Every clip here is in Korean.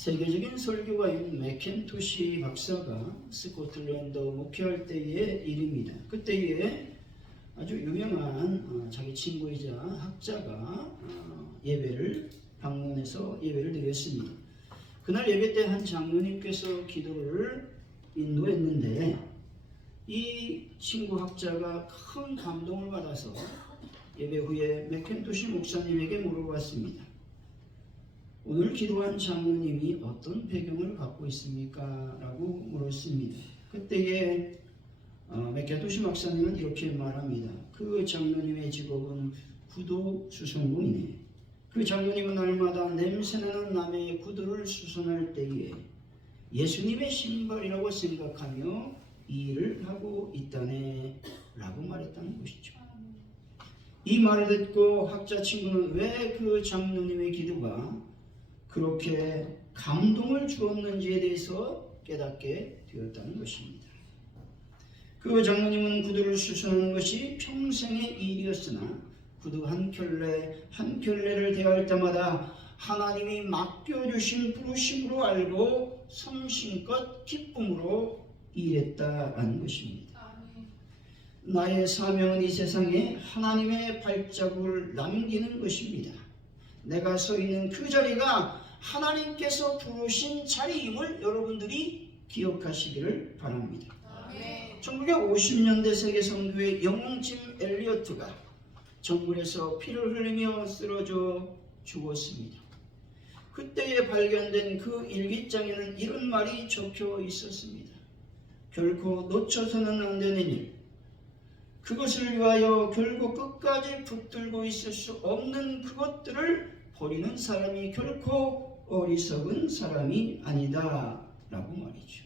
세계적인 설교가인 맥켄토시 박사가 스코틀랜드 목회할 때의 일입니다. 그때에 아주 유명한 자기 친구이자 학자가 예배를 방문해서 예배를 드렸습니다. 그날 예배 때 한 장로님께서 기도를 인도했는데 이 친구 학자가 큰 감동을 받아서 예배 후에 맥켄토시 목사님에게 물어봤습니다. 오늘 기도한 장로님이 어떤 배경을 갖고 있습니까? 라고 물었습니다. 그때에 맥켄토시 목사님은 이렇게 말합니다. 그 장로님의 직업은 구두 수선공이네. 그 장로님은 날마다 냄새나는 남의 구두를 수선할 때에 예수님의 신발이라고 생각하며 이 일을 하고 있다네 라고 말했다는 것이죠. 이 말을 듣고 학자 친구는 왜 그 장로님의 기도가 그렇게 감동을 주었는지에 대해서 깨닫게 되었다는 것입니다. 그 장로님은 구두를 수선하는 것이 평생의 일이었으나 구두 한 켤레 한 켤레를 대할 때마다 하나님이 맡겨주신 부르심으로 알고 성심껏 기쁨으로 일했다는 것입니다. 나의 사명은 이 세상에 하나님의 발자국을 남기는 것입니다. 내가 서 있는 그 자리가 하나님께서 부르신 자리임을 여러분들이 기억하시기를 바랍니다. 1950년대 세계 선교의 영웅 짐 엘리어트가 정글에서 피를 흘리며 쓰러져 죽었습니다. 그때에 발견된 그 일기장에는 이런 말이 적혀 있었습니다. 결코 놓쳐서는 안 되는 일, 그것을 위하여 결국 끝까지 붙들고 있을 수 없는 그것들을 버리는 사람이 결코 어리석은 사람이 아니다 라고 말이죠.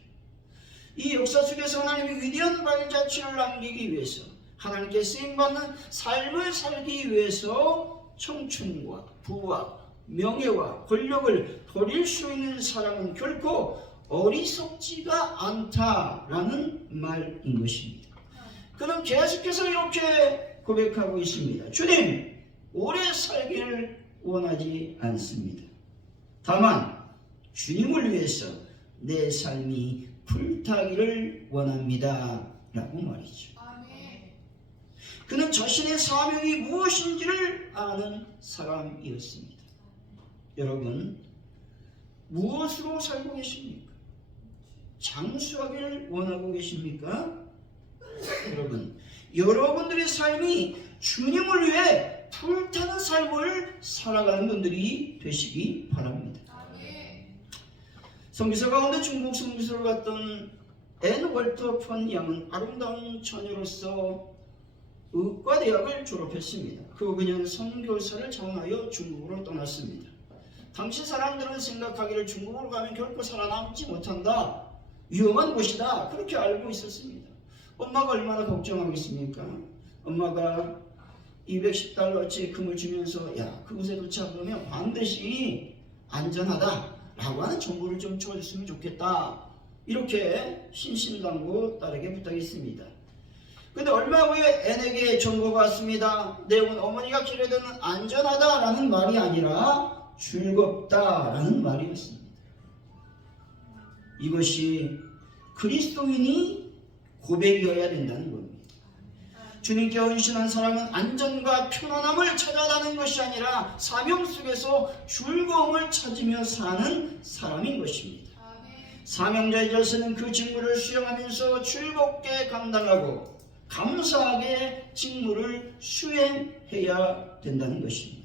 이 역사 속에서 하나님의 위대한 발자취를 남기기 위해서 하나님께 쓰임받는 삶을 살기 위해서 청춘과 부와 명예와 권력을 버릴 수 있는 사람은 결코 어리석지가 않다라는 말인 것입니다. 그는 계속해서 이렇게 고백하고 있습니다. 주님, 오래 살기를 원하지 않습니다. 다만 주님을 위해서 내 삶이 불타기를 원합니다 라고 말이죠. 그는 자신의 사명이 무엇인지를 아는 사람이었습니다. 여러분, 무엇으로 살고 계십니까? 장수하기를 원하고 계십니까? 여러분, 여러분들의 삶이 주님을 위해 불타는 삶을 살아가는 분들이 되시기 바랍니다. 선교사 가운데 중국 선교사를 갔던 앤 월터 펀 양은 아름다운 처녀로서 의과대학을 졸업했습니다. 그녀는 선교사를 전하여 중국으로 떠났습니다. 당시 사람들은 생각하기를 중국으로 가면 결코 살아남지 못한다, 위험한 곳이다, 그렇게 알고 있었습니다. 엄마가 얼마나 걱정하겠습니까? 엄마가 210달러어치 금을 주면서 야, 그곳에 도착하면 반드시 안전하다라고 하는 정보를 좀 줘줬으면 좋겠다, 이렇게 신신당부 딸에게 부탁했습니다. 근데 얼마 후에 앤에게 정보가 왔습니다. 내용은 어머니가 기르려는 안전하다라는 말이 아니라 즐겁다라는 말이었습니다. 이것이 그리스도인이 고백이어야 된다는 겁니다. 주님께 헌신한 사람은 안전과 편안함을 찾아가는 것이 아니라 사명 속에서 즐거움을 찾으며 사는 사람인 것입니다. 사명자의 자세는 그 직무를 수행하면서 즐겁게 감당하고 감사하게 직무를 수행해야 된다는 것입니다.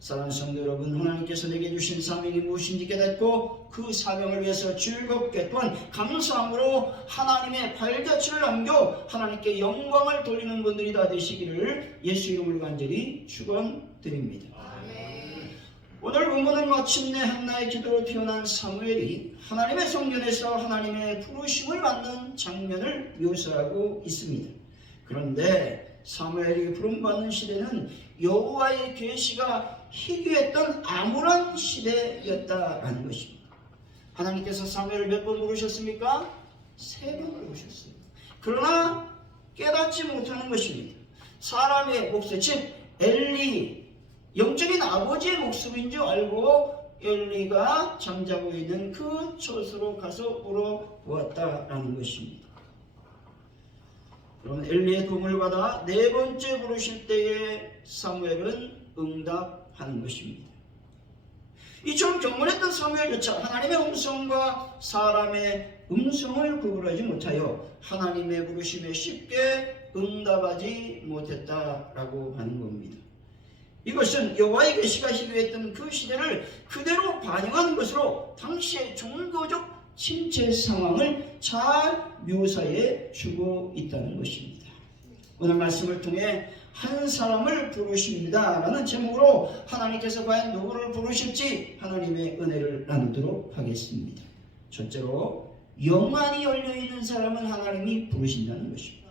사랑하는 성도 여러분, 하나님께서 내게 주신 사명이 무엇인지 깨닫고 그 사명을 위해서 즐겁게 또한 감사함으로 하나님의 발자취를 남겨 하나님께 영광을 돌리는 분들이 다 되시기를 예수 이름으로 간절히 축원드립니다. 오늘 본문은 마침내 한나의 기도로 태어난 사무엘이 하나님의 성전에서 하나님의 부르심을 받는 장면을 묘사하고 있습니다. 그런데 사무엘이 부름받는 시대는 여호와의 계시가 희귀했던 암울한 시대였다라는 것입니다. 하나님께서 사무엘을 몇 번 부르셨습니까? 3번 부르셨어요. 그러나 깨닫지 못하는 것입니다. 사람의 목소, 즉 엘리 영적인 아버지의 목소리인 줄 알고 엘리가 잠자고 있는 그 처소로 가서 물어보았다라는 것입니다. 그러면 엘리의 도움을 받아 네 번째 부르실 때에 사무엘은 응답하는 것입니다. 이처럼 경건했던 사무엘조차 하나님의 음성과 사람의 음성을 구분하지 못하여 하나님의 부르심에 쉽게 응답하지 못했다라고 하는 겁니다. 이것은 여호와의 계시가 희귀했던 그 시대를 그대로 반영하는 것으로 당시의 종교적 침체 상황을 잘 묘사해 주고 있다는 것입니다. 오늘 말씀을 통해 한 사람을 부르십니다 라는 제목으로 하나님께서 과연 누구를 부르실지 하나님의 은혜를 나누도록 하겠습니다. 첫째로 영안이 열려있는 사람은 하나님이 부르신다는 것입니다.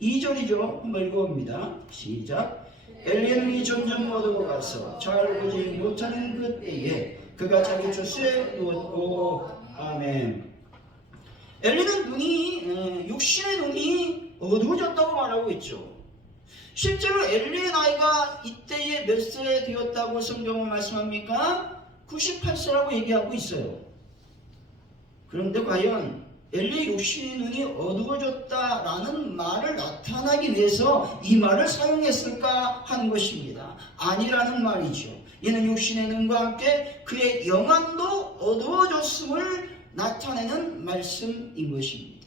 2절이죠. 한번 읽어봅니다. 시작. 엘리는 점점 어두워 가서 잘 보지 못하는 그때에 그가 자기 젖에 누웠고 아멘. 엘리는 눈이 육신의 눈이 어두워졌다고 말하고 있죠. 실제로 엘리의 나이가 이때에 몇 세 되었다고 성경은 말씀합니까? 98세라고 얘기하고 있어요. 그런데 과연 엘리의 육신의 눈이 어두워졌다라는 말을 나타나기 위해서 이 말을 사용했을까 하는 것입니다. 아니라는 말이죠. 이는 육신의 눈과 함께 그의 영안도 어두워졌음을 나타내는 말씀인 것입니다.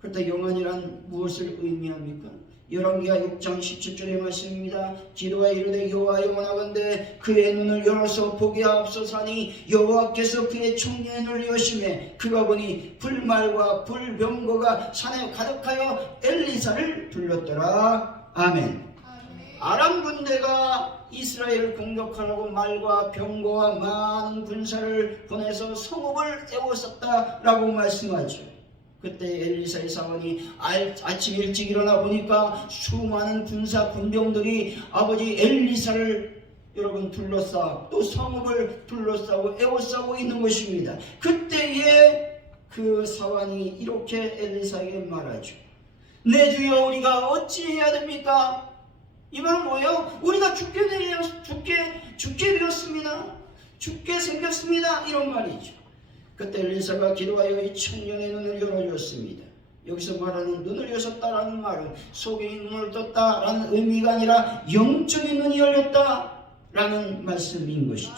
그런데 영안이란 무엇을 의미합니까? 열왕기하 6장 17절의 말씀입니다. 기도하 이르되 여호와여 원하건대 그의 눈을 열어서 보게 하옵소서하니 여호와께서 그의 청년의 눈을 여심해 그가 보니 불말과 불병거가 산에 가득하여 엘리사를 불렀더라. 아멘. 아람 군대가 이스라엘을 공격하려고 말과 병거와 많은 군사를 보내서 성읍을 에워쌌다라고 말씀하죠. 그때 엘리사의 사원이 아침 일찍 일어나 보니까 수많은 군사 군병들이 아버지 엘리사를 여러분 둘러싸 또 성읍을 둘러싸고 에워싸고 있는 것입니다. 그때에 그 사원이 이렇게 엘리사에게 말하죠. 내 주여 우리가 어찌해야 됩니까? 이 말은 뭐예요? 우리가 죽게 되었습니다. 죽게 생겼습니다. 이런 말이죠. 그때 엘리사가 기도하여 이 청년의 눈을 열어주었습니다. 여기서 말하는 눈을 여셨다라는 말은 속의 눈을 떴다라는 의미가 아니라 영적인 눈이 열렸다라는 말씀인 것이죠.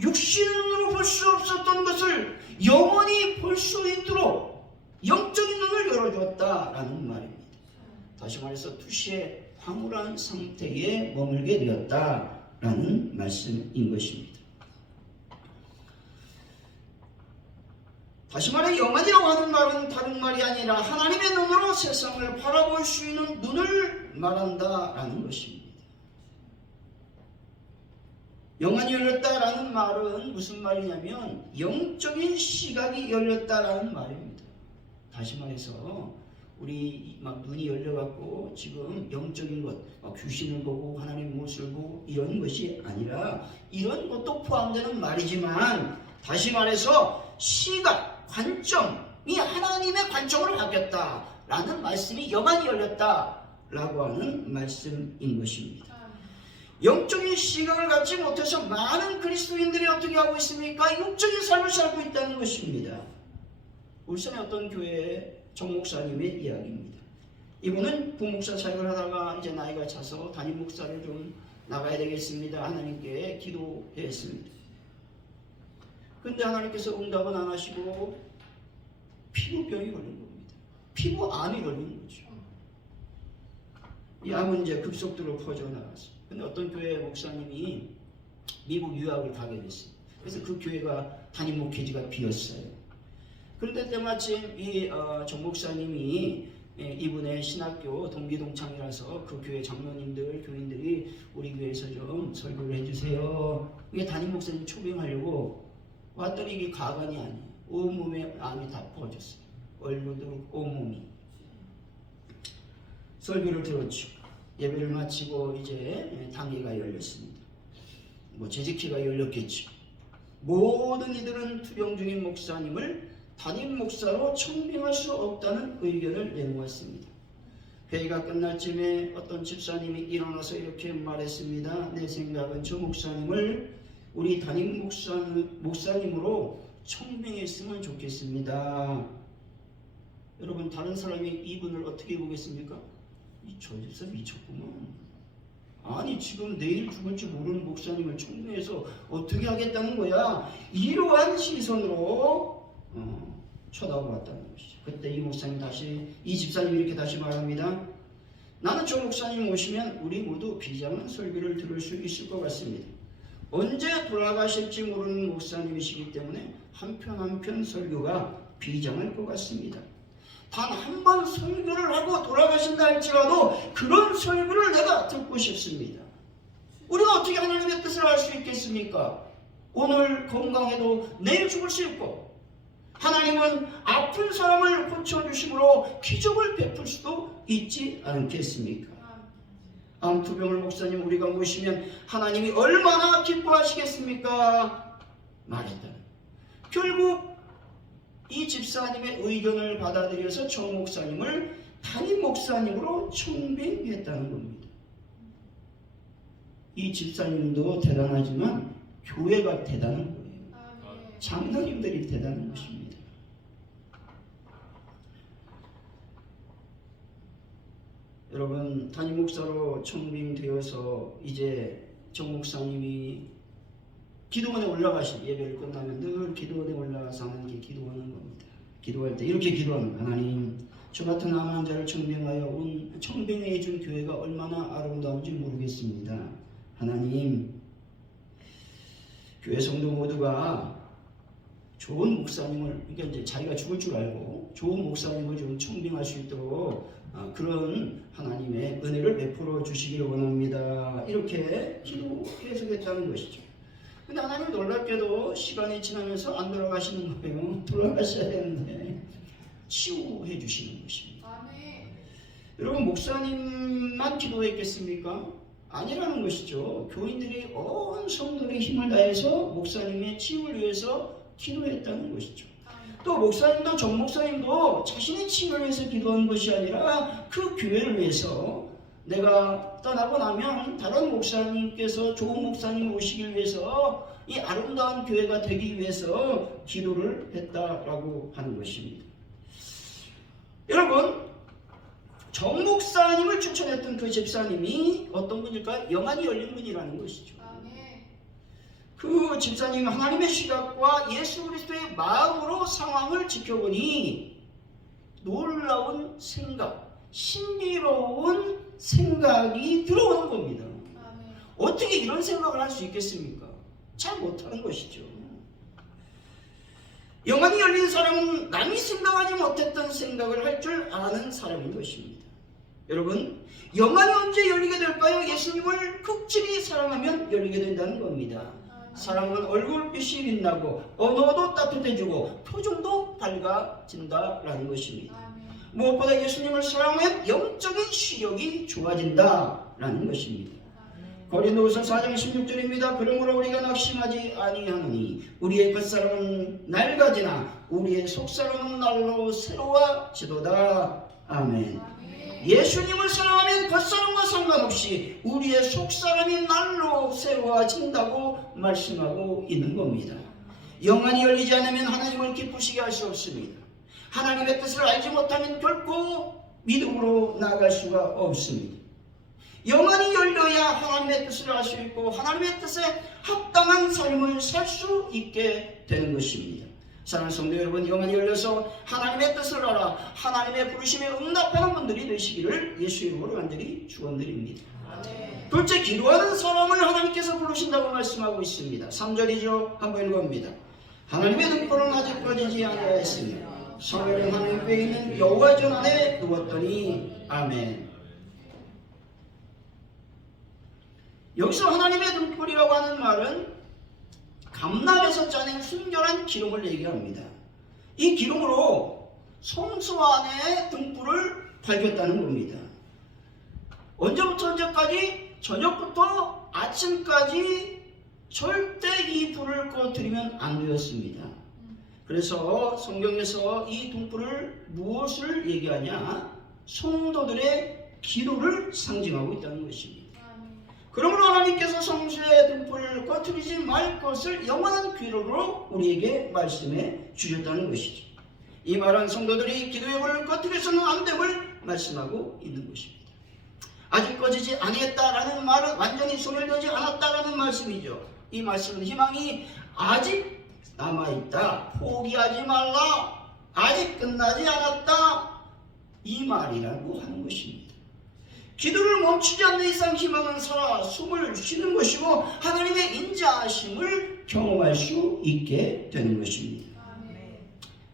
육신의 눈으로 볼 수 없었던 것을 영원히 볼 수 있도록 영적인 눈을 열어주었다라는 말입니다. 다시 말해서 투시에 황홀한 상태에 머물게 되었다라는 말씀인 것입니다. 다시 말해 영안이라고 하는 말은 다른 말이 아니라 하나님의 눈으로 세상을 바라볼 수 있는 눈을 말한다라는 것입니다. 영안이 열렸다라는 말은 무슨 말이냐면 영적인 시각이 열렸다라는 말입니다. 다시 말해서 우리 막 눈이 열려갖고 지금 영적인 것, 귀신을 보고 하나님의 모습을 보고 이런 것이 아니라 이런 것도 포함되는 말이지만 다시 말해서 시각, 관점이 하나님의 관점으로 바뀌었다라는 말씀이 영안이 열렸다라고 하는 말씀인 것입니다. 영적인 시각을 갖지 못해서 많은 그리스도인들이 어떻게 하고 있습니까? 육적인 삶을 살고 있다는 것입니다. 울산의 어떤 교회의 정 목사님의 이야기입니다. 이분은 부목사 사역을 하다가 이제 나이가 차서 담임 목사를 좀 나가야 되겠습니다. 하나님께 기도했습니다. 근데 하나님께서 응답은 안 하시고 피부병이 걸린 겁니다. 피부암이 걸린 거죠. 이 암은 이제 급속도로 퍼져나갔어요. 근데 어떤 교회 목사님이 미국 유학을 가게 됐어요. 그래서 그 교회가 담임 목회지가 비었어요. 그런데 때마침 이 정 목사님이 이분의 신학교 동기동창이라서 그 교회 장로님들, 교인들이 우리 교회에서 좀 설교를 해주세요. 이게 담임 목사님 초빙하려고 왔더니 이게 가관이 아니에요. 온몸에 암이 다 퍼졌어요. 얼굴도 온몸이. 설교를 들었죠. 예배를 마치고 이제 당회가 열렸습니다. 뭐 재직회가 열렸겠죠. 모든 이들은 투병 중인 목사님을 담임 목사로 청빙할 수 없다는 의견을 내놓았습니다. 회의가 끝날 쯤에 어떤 집사님이 일어나서 이렇게 말했습니다. 내 생각은 저 목사님을 우리 담임 목사님으로 청빙했으면 좋겠습니다. 여러분, 다른 사람이 이분을 어떻게 보겠습니까? 저 집사 미쳤구만. 아니, 지금 내일 죽을지 모르는 목사님을 청빙해서 어떻게 하겠다는 거야? 이러한 시선으로 쳐다보았다는 것이죠. 그때 이 집사님이 이렇게 다시 말합니다. 나는 저 목사님 오시면 우리 모두 비장한 설교를 들을 수 있을 것 같습니다. 언제 돌아가실지 모르는 목사님이시기 때문에 한편 한편 설교가 비장할 것 같습니다. 단 한 번 설교를 하고 돌아가신다 할지라도 그런 설교를 내가 듣고 싶습니다. 우리가 어떻게 하나님의 뜻을 알 수 있겠습니까? 오늘 건강해도 내일 죽을 수 있고, 하나님은 아픈 사람을 고쳐주심으로 기적을 베풀 수도 있지 않겠습니까? 암투병을 목사님 우리가 모시면 하나님이 얼마나 기뻐하시겠습니까? 말했다. 결국 이 집사님의 의견을 받아들여서 저 목사님을 담임 목사님으로 청빙했다는 겁니다. 이 집사님도 대단하지만 교회가 대단한 거예요. 장로님들이 대단한 것입니다. 여러분, 담임 목사로 청빙되어서 이제 정 목사님이 기도원에 올라가신, 예배를 끝나면 늘 기도원에 올라가서 하나님께 기도하는 겁니다. 기도할 때 이렇게 기도하는 거예요. 하나님, 저 같은 암 환자를 청빙하여 청빙해 준 교회가 얼마나 아름다운지 모르겠습니다. 하나님, 교회 성도 모두가 좋은 목사님을, 그러니까 이제 자기가 죽을 줄 알고 좋은 목사님을 좀 청빙할 수 있도록 그런 하나님의 은혜를 베풀어 주시기를 원합니다. 이렇게 기도했었다는 것이죠. 근데 하나님 놀랍게도 시간이 지나면서 안 돌아가시는 거예요. 돌아가셔야 되는데 치유해 주시는 것입니다. 아멘. 여러분, 목사님만 기도했겠습니까? 아니라는 것이죠. 교인들이 온 성도의 힘을 다해서 목사님의 치유를 위해서 기도했다는 것이죠. 또 목사님도 정 목사님도 자신의 치유를 위해서 기도한 것이 아니라 그 교회를 위해서, 내가 떠나고 나면 다른 목사님께서 좋은 목사님 오시길 위해서 이 아름다운 교회가 되기 위해서 기도를 했다라고 하는 것입니다. 여러분, 정 목사님을 추천했던 그 집사님이 어떤 분일까요? 영안이 열린 분이라는 것이죠. 그 집사님은 하나님의 시각과 예수 그리스도의 마음으로 상황을 지켜보니 놀라운 생각, 신비로운 생각이 들어오는 겁니다. 어떻게 이런 생각을 할 수 있겠습니까? 잘 못하는 것이죠. 영안이 열린 사람은 남이 생각하지 못했던 생각을 할 줄 아는 사람인 것입니다. 여러분, 영안이 언제 열리게 될까요? 예수님을 극진히 사랑하면 열리게 된다는 겁니다. 사랑은 얼굴빛이 빛나고 언어도 따뜻해지고 표정도 밝아진다라는 것입니다. 무엇보다 예수님을 사랑하면 영적인 시력이 좋아진다라는 것입니다. 고린도후서 4장 16절입니다. 그러므로 우리가 낙심하지 아니하노니 우리의 겉사람은 낡아지나 우리의 속사람은 날로 새로워지도다. 아멘. 예수님을 사랑하면 겉사람과 상관없이 우리의 속사람이 날로 새로워진다고 말씀하고 있는 겁니다. 영안이 열리지 않으면 하나님을 기쁘시게 할 수 없습니다. 하나님의 뜻을 알지 못하면 결코 믿음으로 나아갈 수가 없습니다. 영안이 열려야 하나님의 뜻을 알 수 있고 하나님의 뜻에 합당한 삶을 살 수 있게 되는 것입니다. 사랑하는 성도 여러분, 영안이 열려서 하나님의 뜻을 알아 하나님의 부르심에 응답하는 분들이 되시기를 예수 이름으로 간절히 축원드립니다. 둘째, 기도하는 사람을 하나님께서 부르신다고 말씀하고 있습니다. 3절이죠. 한번 읽어봅니다. 하나님의 등불은 아직 꺼지지 아니하였으며 성령은 하늘에 있는 여호와 전 안에 누웠더니. 아멘. 여기서 하나님의 등불이라고 하는 말은 감람에서 짜낸 순결한 기름을 얘기합니다. 이 기름으로 성소 안에 등불을 밝혔다는 겁니다. 언제부터 언제까지? 저녁부터 아침까지 절대 이 불을 꺼뜨리면 안 되었습니다. 그래서 성경에서 이 등불을 무엇을 얘기하냐? 성도들의 기도를 상징하고 있다는 것입니다. 그러므로 하나님께서 성수의 등불을 꺼트리지 말 것을 영원한 귀로로 우리에게 말씀해 주셨다는 것이죠. 이 말은 성도들이 기도의 불을 꺼트려서는 안 됨을 말씀하고 있는 것입니다. 아직 꺼지지 아니했다라는 말은 완전히 소멸되지 않았다라는 말씀이죠. 이 말씀은 희망이 아직 남아있다, 포기하지 말라, 아직 끝나지 않았다, 이 말이라고 하는 것입니다. 기도를 멈추지 않는 이상 희망은 살아 숨을 쉬는 것이고 하나님의 인자하심을 경험할 수 있게 되는 것입니다.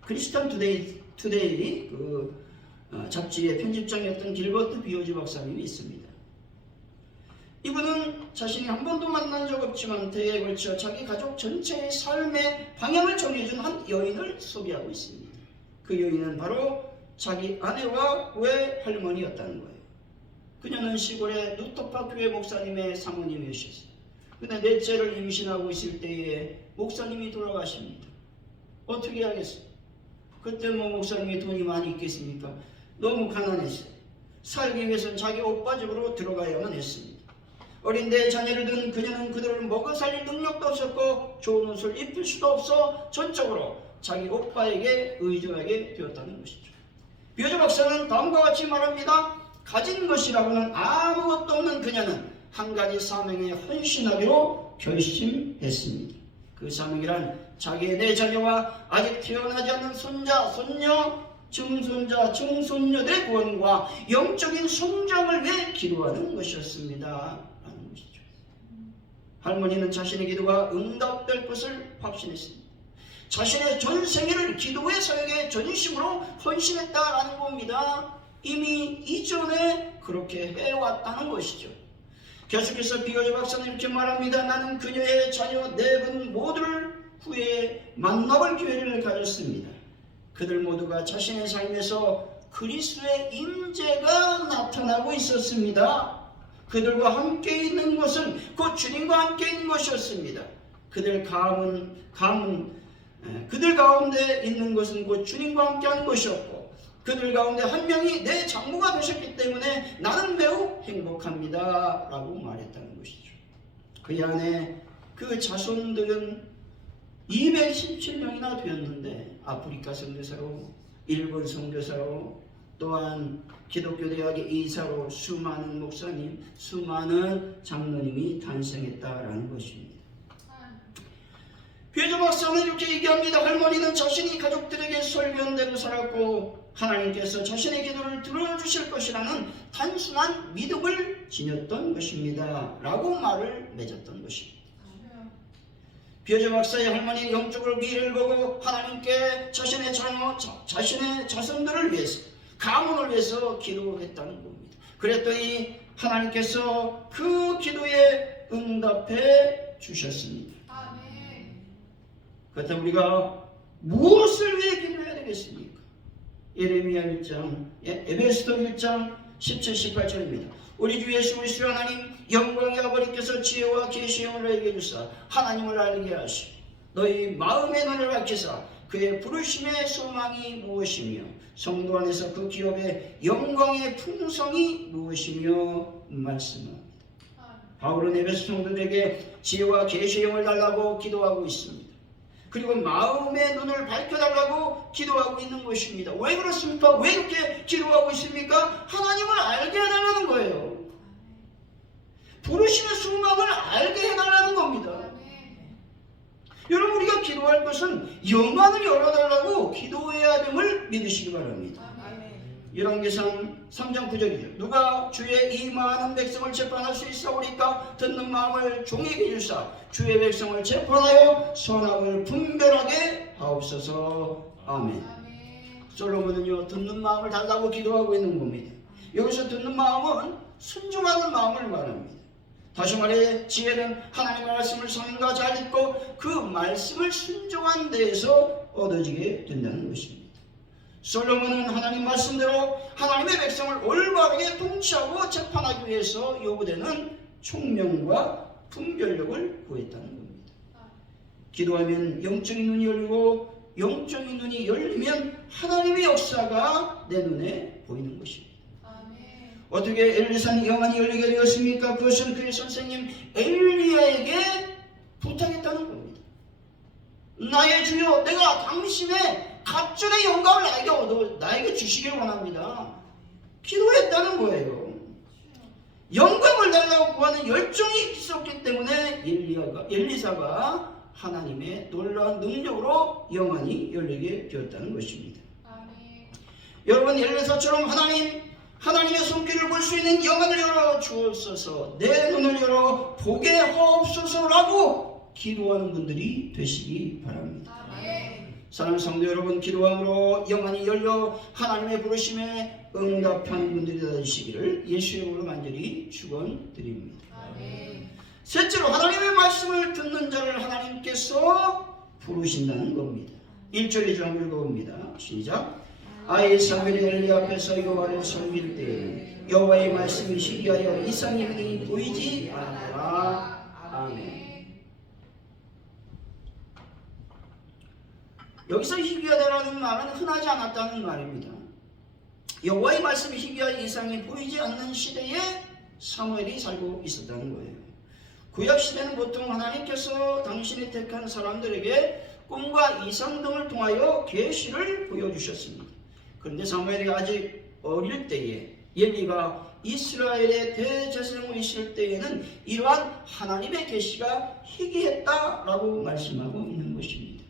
크리스천 투데이 잡지의 편집장이었던 길버트 비오즈 박사님이 있습니다. 이분은 자신이 한 번도 만난 적 없지만 대에 걸쳐 자기 가족 전체의 삶의 방향을 정해준 한 여인을 소개하고 있습니다. 그 여인은 바로 자기 아내와 외할머니였다는 거예요. 그녀는 시골의 루터파 교회 목사님의 사모님이셨어요. 근데 넷째를 임신하고 있을 때에 목사님이 돌아가십니다. 어떻게 하겠어요? 그때 뭐 목사님이 돈이 많이 있겠습니까? 너무 가난했어요. 살기 위해서는 자기 오빠 집으로 들어가야만 했습니다. 어린데 자녀를 둔 그녀는 그들을 먹여 살릴 능력도 없었고 좋은 옷을 입힐 수도 없어 전적으로 자기 오빠에게 의존하게 되었다는 것이죠. 비오즈 박사는 다음과 같이 말합니다. 가진 것이라고는 아무것도 없는 그녀는 한 가지 사명에 헌신하기로 결심했습니다. 그 사명이란 자기의 네 자녀와 아직 태어나지 않는 손자, 손녀, 증손자, 증손녀들의 구원과 영적인 성장을 위해 기도하는 것이었습니다. 라는 것이죠. 할머니는 자신의 기도가 응답될 것을 확신했습니다. 자신의 전 생애를 기도의 사역에 전심으로 헌신했다라는 겁니다. 이미 이전에 그렇게 해왔다는 것이죠. 계속해서 비오즈 박사는 이렇게 말합니다. 나는 그녀의 자녀 4분 모두를 후에 만나볼 기회를 가졌습니다. 그들 모두가 자신의 삶에서 그리스도의 임재가 나타나고 있었습니다. 그들과 함께 있는 것은 곧 주님과 함께 있는 것이었습니다. 그들 가운데 있는 것은 곧 주님과 함께 하는 것이었고 그들 가운데 한 명이 내 장모가 되셨기 때문에 나는 매우 행복합니다 라고 말했다는 것이죠. 그의 안에 그 자손들은 217명이나 되었는데 아프리카 선교사로, 일본 선교사로, 또한 기독교 대학의 이사로 수많은 목사님, 수많은 장로님이 탄생했다라는 것입니다. 비오즈 박사는 이렇게 얘기합니다. 할머니는 자신이 가족들에게 설교한 대로 살았고 하나님께서 자신의 기도를 들어주실 것이라는 단순한 믿음을 지녔던 것입니다 라고 말을 맺었던 것입니다. 비오즈 박사의 할머니는 영적으로 미래를 보고 하나님께 자신의 자녀, 자신의 자손들을 위해서, 가문을 위해서 기도했다는 겁니다. 그랬더니 하나님께서 그 기도에 응답해 주셨습니다. 그렇다면 우리가 무엇을 위해 기도해야 되겠습니까? 예레미야 1장, 에베소서 1장 17, 18절입니다. 우리 주 예수 그리스도 하나님 영광의 아버지께서 지혜와 계시의 영을 너희에게 주사 하나님을 알게 하시고 너희 마음의 눈을 밝히사 그의 부르심의 소망이 무엇이며 성도 안에서 그 기업의 영광의 풍성이 무엇이며 말씀합니다. 바울은 에베소 성도들에게 지혜와 계시의 영을 달라고 기도하고 있습니다. 그리고 마음의 눈을 밝혀달라고 기도하고 있는 것입니다. 왜 그렇습니까? 왜 이렇게 기도하고 있습니까? 하나님을 알게 해달라는 거예요. 부르심의 소망을 알게 해달라는 겁니다. 여러분, 우리가 기도할 것은 영안을 열어달라고 기도해야 됨을 믿으시기 바랍니다. 열왕기상 3장 9절이죠. 누가 주의 이 많은 백성을 재판할 수 있사오리까? 듣는 마음을 종에게 주사 주의 백성을 재판하여 선악을 분별하게 하옵소서. 아멘. 솔로몬은요, 듣는 마음을 달라고 기도하고 있는 겁니다. 여기서 듣는 마음은 순종하는 마음을 말합니다. 다시 말해 지혜는 하나님의 말씀을 성인과 잘 듣고 그 말씀을 순종한 데에서 얻어지게 된다는 것입니다. 솔로몬은 하나님 말씀대로 하나님의 백성을 올바르게 통치하고 재판하기 위해서 요구되는 총명과 분별력을 구했다는 겁니다. 기도하면 영적인 눈이 열리고 영적인 눈이 열리면 하나님의 역사가 내 눈에 보이는 것입니다. 어떻게 엘리사는 영안이 열리게 되었습니까? 그것은 그의 선생님 엘리야에게 부탁했다는 겁니다. 나의 주여, 내가 당신의 갑절의 영광을 나에게 주시길 원합니다. 기도했다는 거예요. 영광을 달라고 구하는 열정이 있었기 때문에 엘리사가 하나님의 놀라운 능력으로 영안이 열리게 되었다는 것입니다. 여러분, 엘리사처럼 하나님의 손길을 볼 수 있는 영안을 열어 주옵소서, 내 눈을 열어 보게 하옵소서라고 기도하는 분들이 되시기 바랍니다. 사랑하는 성도 여러분, 기도함으로 영안이 열려 하나님의 부르심에 응답하는 분들이 되시기를 예수의 이름으로 간절히 축원드립니다. 셋째로, 하나님의 말씀을 듣는 자를 하나님께서 부르신다는 겁니다. 1절 2절 한번 읽어봅니다. 시작. 아이 사무엘이 엘리 앞에서 여호와를 섬길 때 여호와의 말씀이 희귀하여 이상의 흔히 보이지 않았더라. 아멘. 여기서 희귀하다라는 말은 흔하지 않았다는 말입니다. 여호와의 말씀이 희귀하여 이상이 보이지 않는 시대에 사무엘이 살고 있었다는 거예요. 구약 시대는 보통 하나님께서 당신이 택한 사람들에게 꿈과 이상 등을 통하여 계시를 보여주셨습니다. 그런데 사무엘이 아직 어릴 때에 엘리가 이스라엘의 대제사장으로 있을 때에는 이러한 하나님의 계시가 희귀했다라고 말씀하고 있는 것입니다.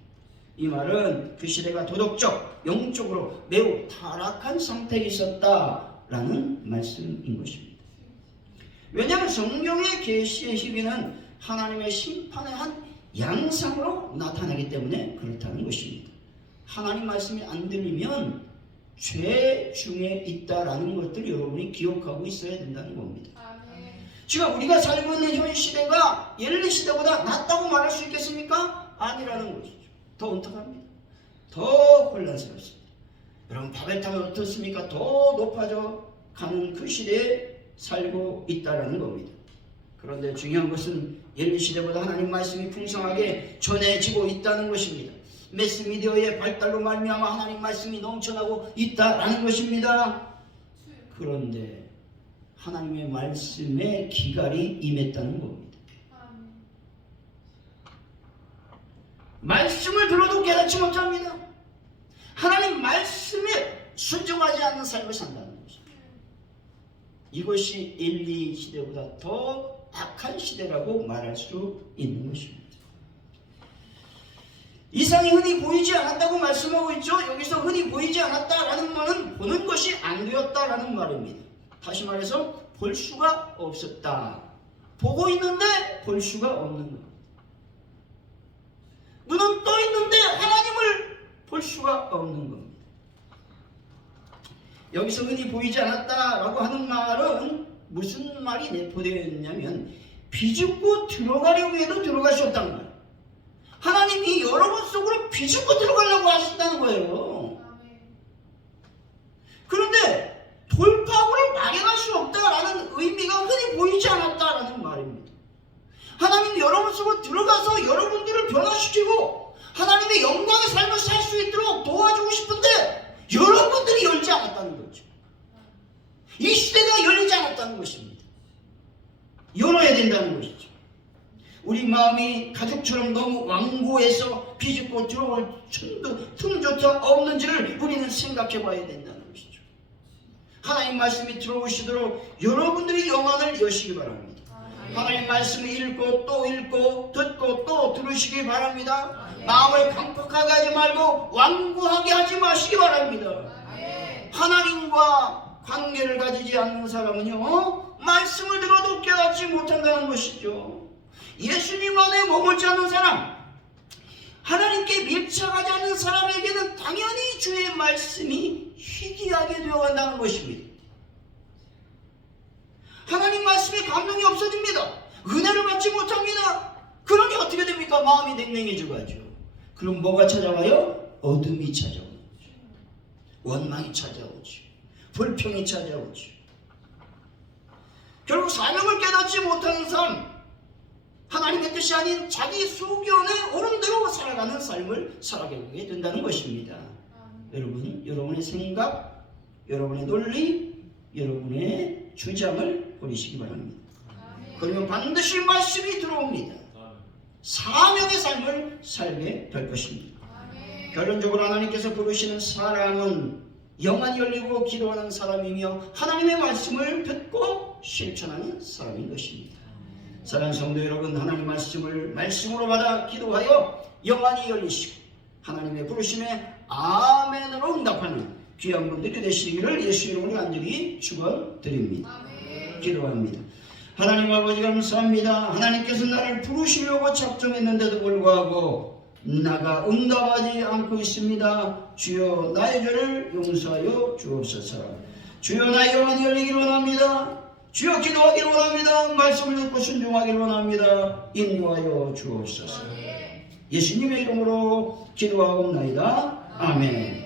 이 말은 그 시대가 도덕적, 영적으로 매우 타락한 상태에 있었다라는 말씀인 것입니다. 왜냐하면 성경의 계시의 희귀는 하나님의 심판의 한 양상으로 나타나기 때문에 그렇다는 것입니다. 하나님 말씀이 안 들리면 죄 중에 있다라는 것들을 여러분이 기억하고 있어야 된다는 겁니다. 지금 우리가 살고 있는 현 시대가 엘리 시대보다 낫다고 말할 수 있겠습니까? 아니라는 것이죠. 더 언덕합니다. 더 혼란스럽습니다. 여러분, 바벨탑이 어떻습니까? 더 높아져 가는 그 시대에 살고 있다라는 겁니다. 그런데 중요한 것은 엘리 시대보다 하나님 말씀이 풍성하게 전해지고 있다는 것입니다. 매스미디어의 발달로 말미암아 하나님 말씀이 넘쳐나고 있다라는 것입니다. 그런데 하나님의 말씀에 기갈이 임했다는 겁니다. 말씀을 들어도 깨닫지 못합니다. 하나님 말씀에 순종하지 않는 삶을 산다는 것입니다. 이것이 엘리 시대보다 더 악한 시대라고 말할 수 있는 것입니다. 이상이 흔히 보이지 않았다고 말씀하고 있죠. 여기서 흔히 보이지 않았다라는 말은 보는 것이 안 되었다라는 말입니다. 다시 말해서 볼 수가 없었다. 보고 있는데 볼 수가 없는 겁니다. 눈은 떠 있는데 하나님을 볼 수가 없는 겁니다. 여기서 흔히 보이지 않았다라고 하는 말은 무슨 말이 내포되어 있냐면 비집고 들어가려고 해도 들어갈 수 없다는 거예요. 하나님이 여러분 속으로 비집고 들어가려고 하신다는 거예요. 그런데 돌파구를 마련할 수 없다라는 의미가 흔히 보이지 않았다라는 말입니다. 하나님이 여러분 속으로 들어가서 여러분들을 변화시키고 하나님의 영광의 삶을 살 수 있도록 도와주고 싶은데 여러분들이 열지 않았다는 거죠. 이 시대가 열리지 않았다는 것입니다. 열어야 된다는 것이죠. 우리 마음이 가족처럼 너무 완고해서 비집고 들어올 틈조차 없는지를 우리는 생각해 봐야 된다는 것이죠. 하나님 말씀이 들어오시도록 여러분들이 영안을 여시기 바랍니다. 하나님 말씀을 읽고 또 읽고 듣고 또 들으시기 바랍니다. 마음을 강팍하게 하지 말고 완고하게 하지 마시기 바랍니다. 하나님과 관계를 가지지 않는 사람은요, 말씀을 들어도 깨닫지 못한다는 것이죠. 예수님 안에 머물지 않는 사람, 하나님께 밀착하지 않는 사람에게는 당연히 주의 말씀이 희귀하게 되어간다는 것입니다. 하나님 말씀에 감동이 없어집니다. 은혜를 받지 못합니다. 그러니 어떻게 됩니까? 마음이 냉랭해져 가죠. 그럼 뭐가 찾아와요? 어둠이 찾아오죠. 원망이 찾아오죠. 불평이 찾아오죠. 결국 사명을 깨닫지 못하는 삶, 하나님의 뜻이 아닌 자기 소견에 오른 대로 살아가는 삶을 살아가게 된다는 것입니다. 여러분, 여러분의 생각, 여러분의 논리, 여러분의 주장을 버리시기 바랍니다. 그러면 반드시 말씀이 들어옵니다. 사명의 삶을 살게 될 것입니다. 결론적으로 하나님께서 부르시는 사람은 영안이 열리고 기도하는 사람이며 하나님의 말씀을 듣고 실천하는 사람인 것입니다. 사랑하는 성도 여러분, 하나님의 말씀을 말씀으로 받아 기도하여 영안이 열리시고 하나님의 부르심에 아멘으로 응답하는 귀한 분들이 되시기를 예수 이름으로 간절히 축원드립니다. 기도합니다. 하나님 아버지 감사합니다. 하나님께서 나를 부르시려고 작정했는데도 불구하고 나가 응답하지 않고 있습니다. 주여 나의 죄를 용서하여 주옵소서. 주여 나의 영안이 열리기를 원합니다. 주여 기도하기를 원합니다. 말씀을 듣고 순종하기를 원합니다. 인도하여 주옵소서. 예수님의 이름으로 기도하옵나이다. 아멘.